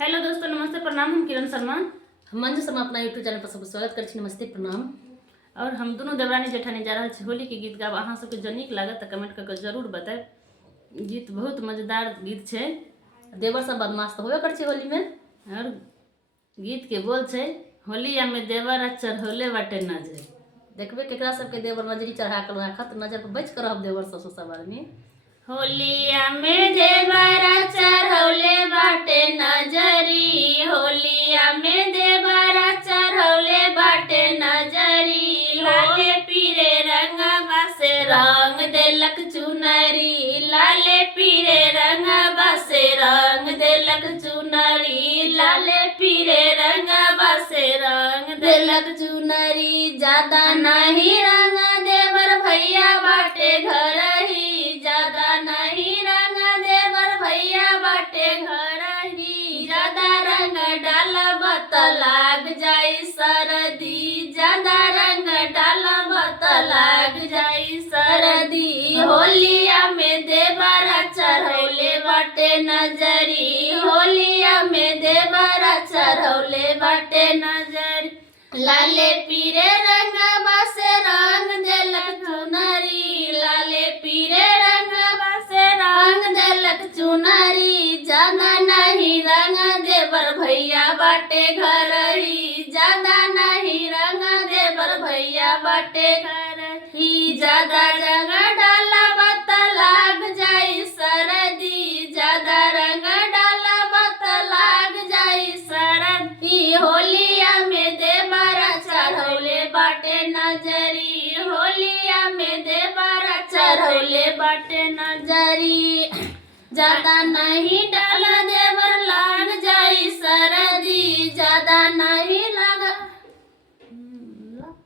Hello दोस्तों, नमस्ते प्रणाम। हम किरण शर्मा हम मंजू शर्मा अपना यूट्यूब चैनल पर सबको स्वागत कर छी। नमस्ते प्रणाम। और हम दोनों देवरानी जेठानी जा रहा होली के गीत गाब। अहाँ सबके जो नीक लागत तऽ कमेंट करके जरूर बताएब। गीत बहुत मजेदार गीत छै। देवर सब बदमाश तो होबे कर छी होली में। और गीत के बोल छै, होलिया में देवर चढ़ौले बाटे नजर। देखबे केकरा सबके देवर नजरी चढ़ा कर राखत, नजर पर बच कर रहब देवर सब आदमी। होलिया में देवर चढ़ौले बाटे नजरी, होलिया में देवर चढ़ौले बाटे नजरी। लाले पीरे रंगवा से रंग देलक चुनरी, लाले पीरे रंगवा से रंग देलक चुनरी, लाले पीरे रंगवा से रंग देलक चुनरी। ज्यादा नहीं रंग देवर भैया बाटे घर ही, ज्यादा नहीं रंग देवर भैया बाटे घर ही। ज्यादा रंग डालब त लाग जाई सरदी, ज्यादा रंग डालब त लाग जाई सरदी। होलिया में देवर चढ़ौले बाटे नजरी, होलिया में देवर चढ़ौले बाटे नजरी। लाले पीरे रंगवा से रंग देलक चुनरी, लाले पीरे रंगवा से रंग देलक चुनरी। ज्यादा नहीं रंग देवर भैया बाटे घर ही, ज्यादा नहीं रंग देवर भैया बाटे घर ही। ज्यादा रंग डालब त लाग जाई सरदी, ज्यादा रंग डालब त लाग जाई सरदी। होलिया में देवर चढ़ौले बाटे नजरी, होलिया में देवर चढ़ौले बाटे नजरी। ज्यादा नहीं डाल देवर लाग जाई सरदी, ज्यादा नहीं लग